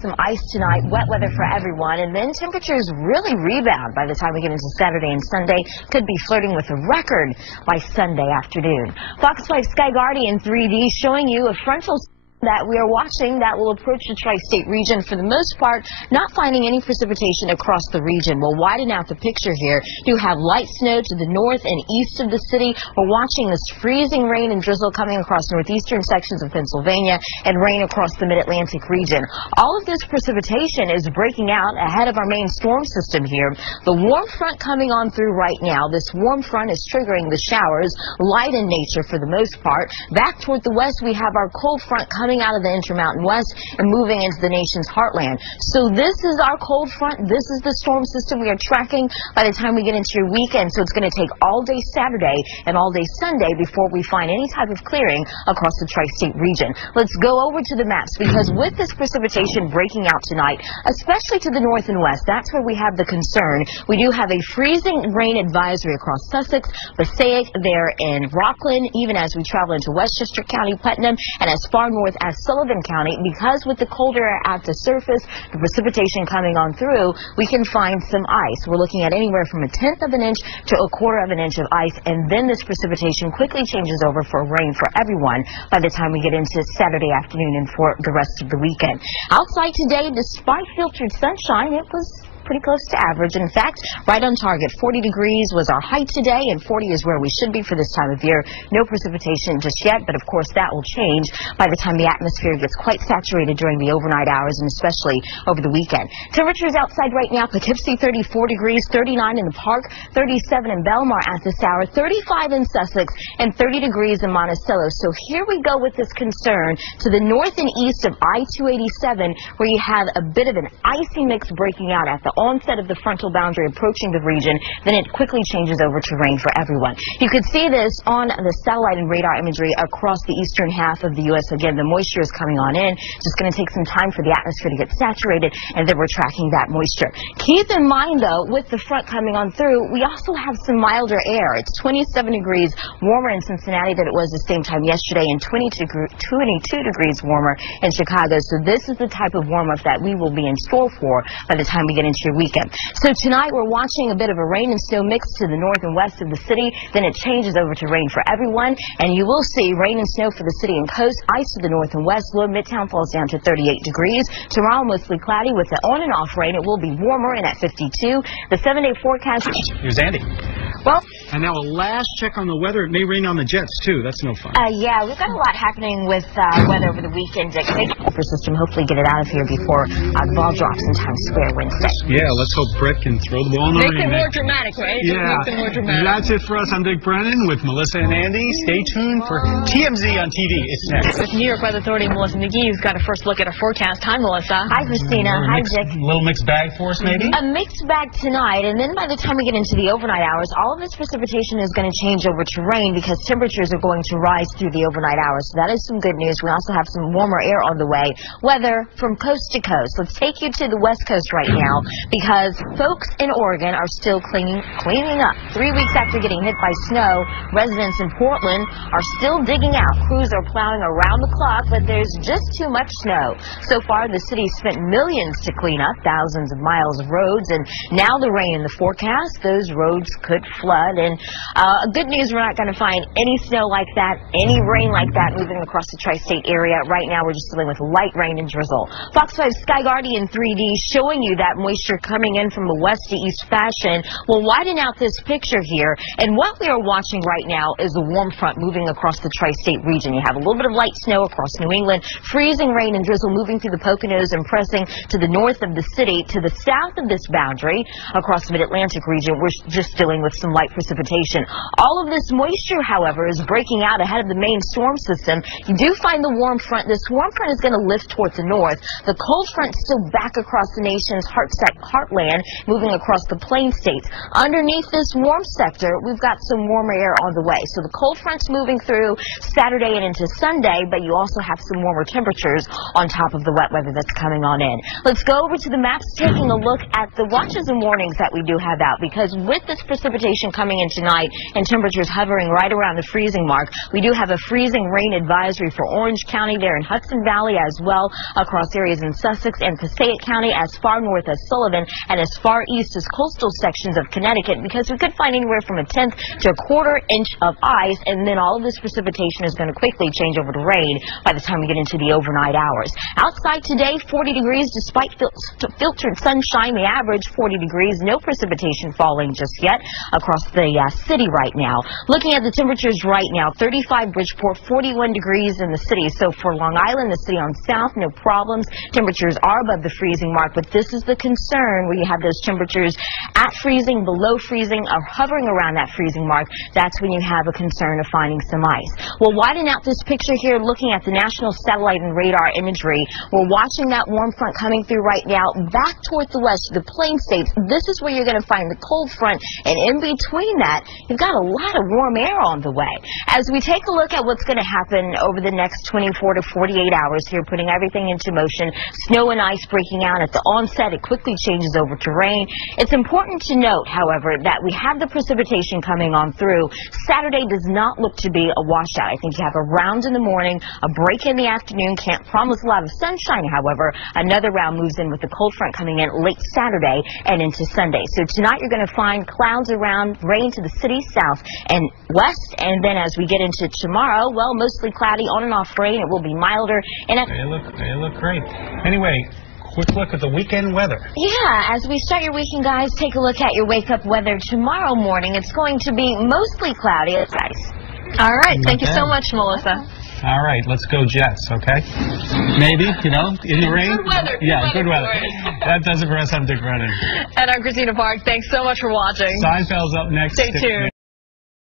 Some ice tonight, wet weather for everyone, and then temperatures really rebound by the time we get into Saturday and Sunday. Could be flirting with a record by Sunday afternoon. Fox 5 Sky Guardian 3D showing you a frontal that we are watching that will approach the tri-state region for the most part, not finding any precipitation across the region. We'll widen out the picture here. You have light snow to the north and east of the city. We're watching this freezing rain and drizzle coming across northeastern sections of Pennsylvania and rain across the mid-Atlantic region. All of this precipitation is breaking out ahead of our main storm system here. The warm front coming on through right now. This warm front is triggering the showers, light in nature for the most part. Back toward the west, we have our cold front coming out of the Intermountain West and moving into the nation's heartland. So this is our cold front. This is the storm system we are tracking by the time we get into your weekend. So it's going to take all day Saturday and all day Sunday before we find any type of clearing across the tri-state region. Let's go over to the maps, because with this precipitation breaking out tonight, especially to the north and west, that's where we have the concern. We do have a freezing rain advisory across Sussex, Passaic, there in Rockland, even as we travel into Westchester County, Putnam, and as far north as Sullivan County. Because with the colder air at the surface, the precipitation coming on through, we can find some ice. We're looking at anywhere from 1/10 of an inch to 1/4 of an inch of ice, and then this precipitation quickly changes over for rain for everyone by the time we get into Saturday afternoon and for the rest of the weekend. Outside today, despite filtered sunshine, it was pretty close to average. In fact, right on target. 40 degrees was our height today, and 40 is where we should be for this time of year. No precipitation just yet, but of course that will change by the time the atmosphere gets quite saturated during the overnight hours and especially over the weekend. Temperatures outside right now: Poughkeepsie 34 degrees, 39 in the Park, 37 in Belmar at this hour, 35 in Sussex, and 30 degrees in Monticello. So here we go with this concern to the north and east of I-287, where you have a bit of an icy mix breaking out at the onset of the frontal boundary approaching the region. Then it quickly changes over to rain for everyone. You could see this on the satellite and radar imagery across the eastern half of the U.S. Again, the moisture is coming on in. Just going to take some time for the atmosphere to get saturated, and then we're tracking that moisture. Keep in mind, though, with the front coming on through, we also have some milder air. It's 27 degrees warmer in Cincinnati than it was the same time yesterday, and 22 degrees warmer in Chicago. So this is the type of warm-up that we will be in store for by the time we get into your weekend. So tonight we're watching a bit of a rain and snow mix to the north and west of the city. Then it changes over to rain for everyone, and you will see rain and snow for the city and coast. Ice to the north and west. Low Midtown falls down to 38 degrees. Tomorrow mostly cloudy with the on and off rain. It will be warmer and at 52. The 7-day forecast. Here's Andy. Well, and now a last check on the weather. It may rain on the jets, too. That's no fun. Yeah, we've got a lot happening with weather over the weekend. Dick, for system, hopefully get it out of here before the ball drops in Times Square Wednesday. Yeah, let's hope Brett can throw the ball in the Make rain. it more dramatic, right? Yeah. Make it more dramatic. That's it for us. I'm Dick Brennan with Melissa and Andy. Stay tuned for TMZ on TV. It's next. With New York Weather Authority, Melissa Magee, who's got a first look at our forecast. Hi, Melissa. Hi, Christina. Hi, Dick. Little mixed bag for us, maybe? A mixed bag tonight, and then by the time we get into the overnight hours, all of this precipitation is going to change over to rain because temperatures are going to rise through the overnight hours. So that is some good news. We also have some warmer air on the way. Weather from coast to coast. Let's take you to the west coast right now, because folks in Oregon are still cleaning up. 3 weeks after getting hit by snow, residents in Portland are still digging out. Crews are plowing around the clock, but there's just too much snow. So far, the city spent millions to clean up thousands of miles of roads, and now the rain in the forecast, those roads could flood. And good news, we're not going to find any snow like that, any rain like that moving across the tri-state area. Right now, we're just dealing with light rain and drizzle. Fox 5 Sky Guardian 3D showing you that moisture coming in from a west to east fashion. We'll widen out this picture here, and what we are watching right now is a warm front moving across the tri-state region. You have a little bit of light snow across New England, freezing rain and drizzle moving through the Poconos and pressing to the north of the city. To the south of this boundary, across the mid-Atlantic region, we're just dealing with some light precipitation. All of this moisture, however, is breaking out ahead of the main storm system. You do find the warm front. This warm front is going to lift towards the north. The cold front still back across the nation's heartland, moving across the plain states. Underneath this warm sector, we've got some warmer air on the way. So the cold front's moving through Saturday and into Sunday, but you also have some warmer temperatures on top of the wet weather that's coming on in. Let's go over to the maps, taking a look at the watches and warnings that we do have out, because with this precipitation coming in tonight, and temperatures hovering right around the freezing mark. We do have a freezing rain advisory for Orange County there in Hudson Valley, as well across areas in Sussex and Passaic County, as far north as Sullivan and as far east as coastal sections of Connecticut, because we could find anywhere from a 1/10 to a 1/4 inch of ice, and then all of this precipitation is going to quickly change over to rain by the time we get into the overnight hours. Outside today, 40 degrees despite filtered sunshine. The average 40 degrees. No precipitation falling just yet across the city right now. Looking at the temperatures right now, 35 Bridgeport, 41 degrees in the city. So for Long Island, the city on south, no problems. Temperatures are above the freezing mark, but this is the concern where you have those temperatures at freezing, below freezing, or hovering around that freezing mark. That's when you have a concern of finding some ice. We'll widen out this picture here looking at the national satellite and radar imagery. We're watching that warm front coming through right now back toward the west, the plain states. This is where you're going to find the cold front, and in between that, you've got a lot of warm air on the way. As we take a look at what's going to happen over the next 24 to 48 hours here, putting everything into motion, snow and ice breaking out at the onset, it quickly changes over to rain. It's important to note, however, that we have the precipitation coming on through. Saturday does not look to be a washout. I think you have a round in the morning, a break in the afternoon. Can't promise a lot of sunshine, however. Another round moves in with the cold front coming in late Saturday and into Sunday. So tonight you're going to find clouds around, rain to the city south and west, and then as we get into tomorrow, well, mostly cloudy, on and off rain. It will be milder. And They look great. Anyway, quick look at the weekend weather. yeah, as we start your weekend, guys, take a look at your wake-up weather tomorrow morning. It's going to be mostly cloudy. It's nice. All right. Thank you so much, Melissa. All right, let's go Jets, okay? Maybe, in the rain? Good weather. Yeah, good weather. That does it for us. I'm Dick Brennan. And I'm Christina Park. Thanks so much for watching. Seinfeld's up next. Stay tuned.